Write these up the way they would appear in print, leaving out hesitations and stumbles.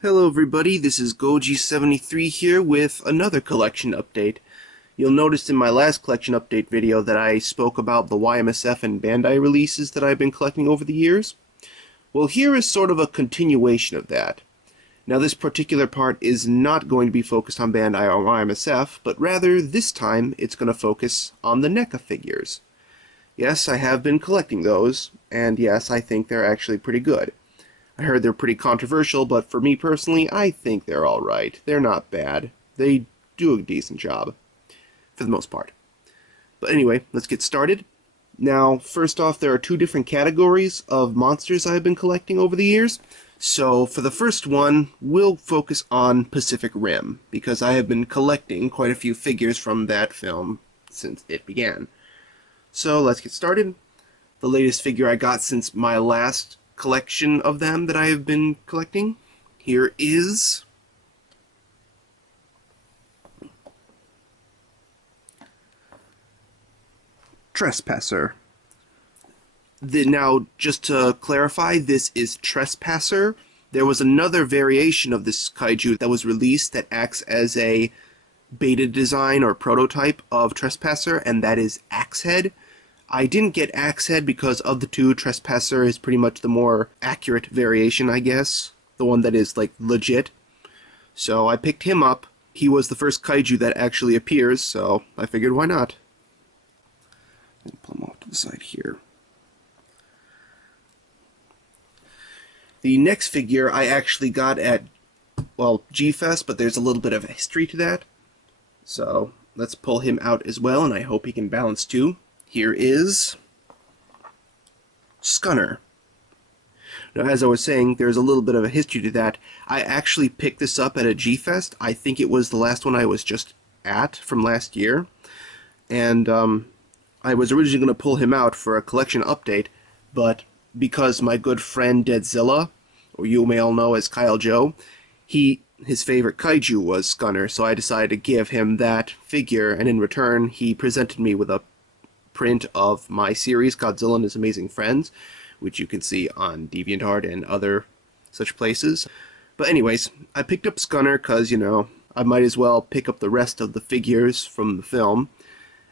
Hello everybody, this is Goji73 here with another collection update. You'll notice in my last collection update video that I spoke about the YMSF and Bandai releases that I've been collecting over the years. Well, here is sort of a continuation of that. Now this particular part is not going to be focused on Bandai or YMSF, but rather this time it's going to focus on the NECA figures. Yes, I have been collecting those, and yes, I think they're actually pretty good. I heard they're pretty controversial, but for me personally, I think they're alright. They're not bad. They do a decent job, for the most part. But anyway, let's get started. Now, first off, there are two different categories of monsters I've been collecting over the years. So, for the first one, we'll focus on Pacific Rim, because I have been collecting quite a few figures from that film since it began. So, let's get started. The latest figure I got since my last collection of them that I have been collecting. Here is Trespasser. Now, just to clarify, this is Trespasser. There was another variation of this kaiju that was released that acts as a beta design or prototype of Trespasser, and that is Axehead. I didn't get Axehead because of the two, Trespasser is pretty much the more accurate variation, I guess. The one that is, like, legit. So I picked him up. He was the first kaiju that actually appears, so I figured why not. Pull him off to the side here. The next figure I actually got at, well, G-Fest, but there's a little bit of a history to that. So let's pull him out as well, and I hope he can balance too. Here is Scunner. Now, as I was saying, there's a little bit of a history to that. I actually picked this up at a G-Fest. I think it was the last one I was just at from last year. And I was originally going to pull him out for a collection update, but because my good friend Deadzilla, or you may all know as Kyle Joe, his favorite kaiju was Scunner, so I decided to give him that figure, and in return he presented me with a print of my series, Godzilla and His Amazing Friends, which you can see on DeviantArt and other such places. But anyways, I picked up Scunner because, you know, I might as well pick up the rest of the figures from the film,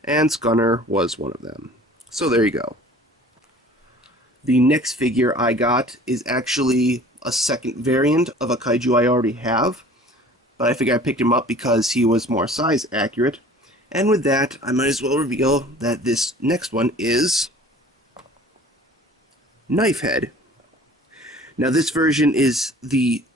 and Scunner was one of them. So there you go. The next figure I got is actually a second variant of a kaiju I already have, but I figured I picked him up because he was more size accurate. And with that, I might as well reveal that this next one is Knifehead. Now this version is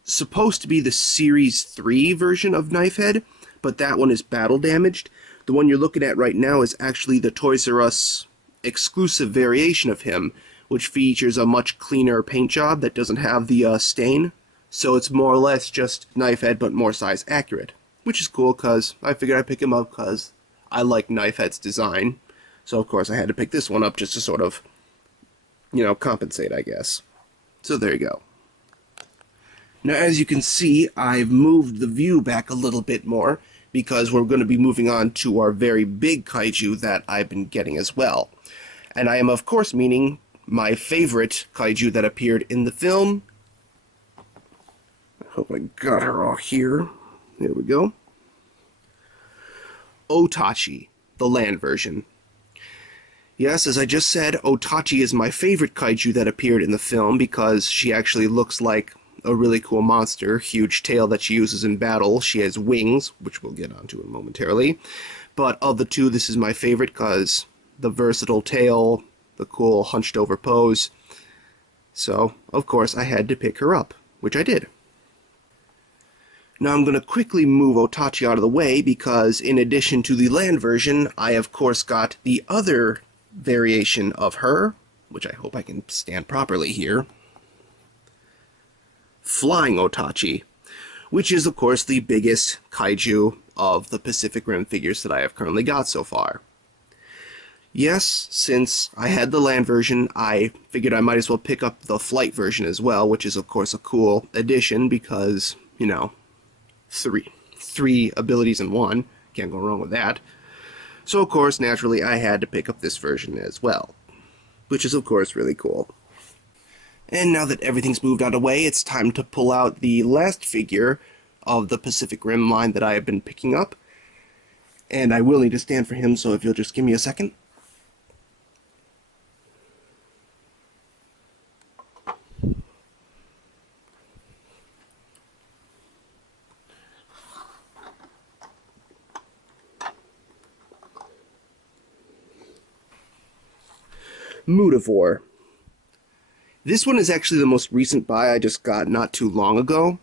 supposed to be the Series 3 version of Knifehead, but that one is battle damaged. The one you're looking at right now is actually the Toys R Us exclusive variation of him, which features a much cleaner paint job that doesn't have the stain. So it's more or less just Knifehead, but more size accurate. Which is cool, because I figured I'd pick him up because I like Knifehead's design. So of course I had to pick this one up just to sort of, you know, compensate, I guess. So there you go. Now as you can see, I've moved the view back a little bit more, because we're going to be moving on to our very big kaiju that I've been getting as well. And I am of course meaning my favorite kaiju that appeared in the film. I hope I got her all here. There we go. Otachi, the land version. Yes, as I just said, Otachi is my favorite kaiju that appeared in the film because she actually looks like a really cool monster. Huge tail that she uses in battle. She has wings, which we'll get onto momentarily. But of the two, this is my favorite because the versatile tail, the cool hunched over pose. So, of course, I had to pick her up, which I did. Now I'm going to quickly move Otachi out of the way because in addition to the land version, I of course got the other variation of her, which I hope I can stand properly here. Flying Otachi, which is of course the biggest kaiju of the Pacific Rim figures that I have currently got so far. Yes, since I had the land version, I figured I might as well pick up the flight version as well, which is of course a cool addition because, you know, three abilities in one. Can't go wrong with that. So of course, naturally, I had to pick up this version as well, which is of course really cool. And now that everything's moved out of the way, it's time to pull out the last figure of the Pacific Rim line that I have been picking up. And I will need to stand for him, so if you'll just give me a second. Mutavore. This one is actually the most recent buy I just got not too long ago,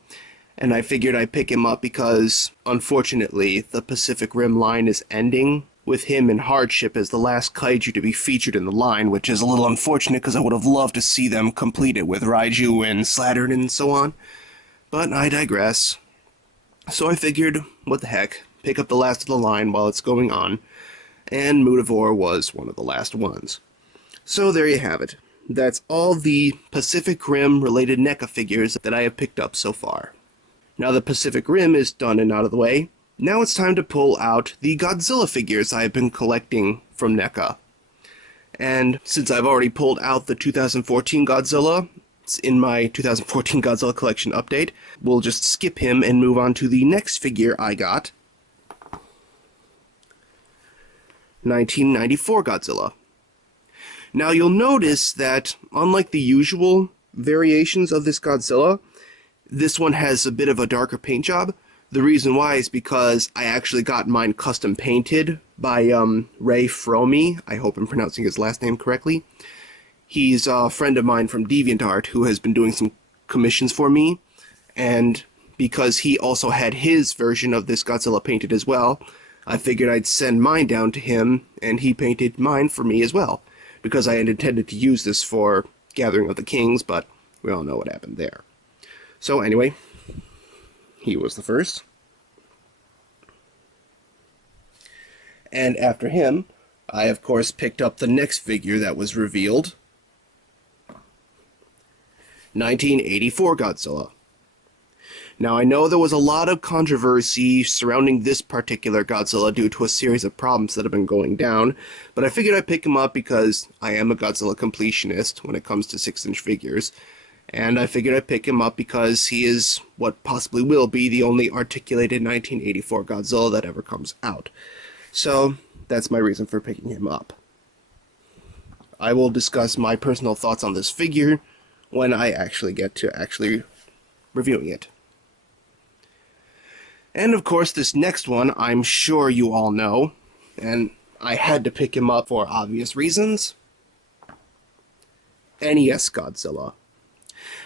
and I figured I'd pick him up because, unfortunately, the Pacific Rim line is ending, with him in hardship as the last kaiju to be featured in the line, which is a little unfortunate because I would have loved to see them complete it with Raiju and Slattern and so on. But I digress. So I figured, what the heck, pick up the last of the line while it's going on, and Mutavore was one of the last ones. So there you have it. That's all the Pacific Rim related NECA figures that I have picked up so far. Now the Pacific Rim is done and out of the way, now it's time to pull out the Godzilla figures I have been collecting from NECA. And since I've already pulled out the 2014 Godzilla, it's in my 2014 Godzilla collection update, we'll just skip him and move on to the next figure I got. 1994 Godzilla. Now you'll notice that, unlike the usual variations of this Godzilla, this one has a bit of a darker paint job. The reason why is because I actually got mine custom painted by Ray Fromy. I hope I'm pronouncing his last name correctly. He's a friend of mine from DeviantArt who has been doing some commissions for me, and because he also had his version of this Godzilla painted as well, I figured I'd send mine down to him, and he painted mine for me as well, because I had intended to use this for Gathering of the Kings, but we all know what happened there. So anyway, he was the first. And after him, I of course picked up the next figure that was revealed. 1984 Godzilla. Now I know there was a lot of controversy surrounding this particular Godzilla due to a series of problems that have been going down, but I figured I'd pick him up because I am a Godzilla completionist when it comes to 6-inch figures, and I figured I'd pick him up because he is what possibly will be the only articulated 1984 Godzilla that ever comes out. So that's my reason for picking him up. I will discuss my personal thoughts on this figure when I actually get to reviewing it. And of course, this next one, I'm sure you all know, and I had to pick him up for obvious reasons. NES Godzilla.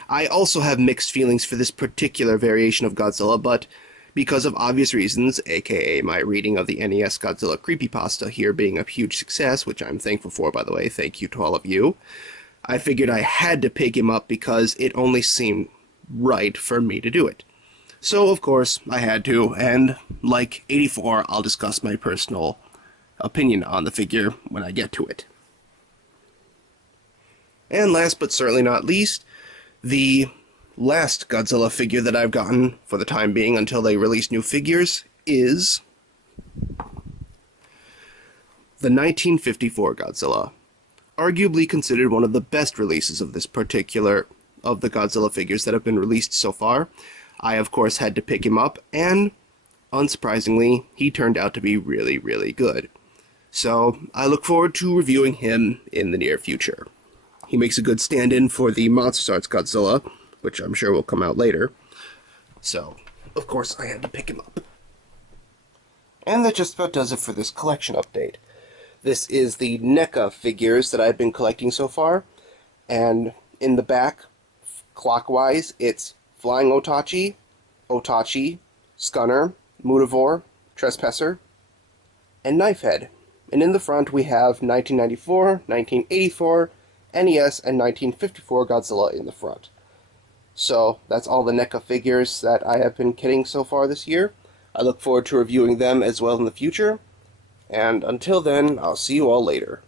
I also have mixed feelings for this particular variation of Godzilla, but because of obvious reasons, aka my reading of the NES Godzilla creepypasta here being a huge success, which I'm thankful for, by the way, thank you to all of you, I figured I had to pick him up because it only seemed right for me to do it. So, of course, I had to, and like 84, I'll discuss my personal opinion on the figure when I get to it. And last but certainly not least, the last Godzilla figure that I've gotten for the time being until they release new figures is the 1954 Godzilla. Arguably considered one of the best releases of this particular of the Godzilla figures that have been released so far. I, of course, had to pick him up, and, unsurprisingly, he turned out to be really, really good. So, I look forward to reviewing him in the near future. He makes a good stand-in for the Monster Arts Godzilla, which I'm sure will come out later. So, of course, I had to pick him up. And that just about does it for this collection update. This is the NECA figures that I've been collecting so far, and in the back, clockwise, it's Flying Otachi, Otachi, Scunner, Mutavore, Trespasser, and Knifehead. And in the front we have 1994, 1984, NES, and 1954 Godzilla in the front. So that's all the NECA figures that I have been getting so far this year. I look forward to reviewing them as well in the future. And until then, I'll see you all later.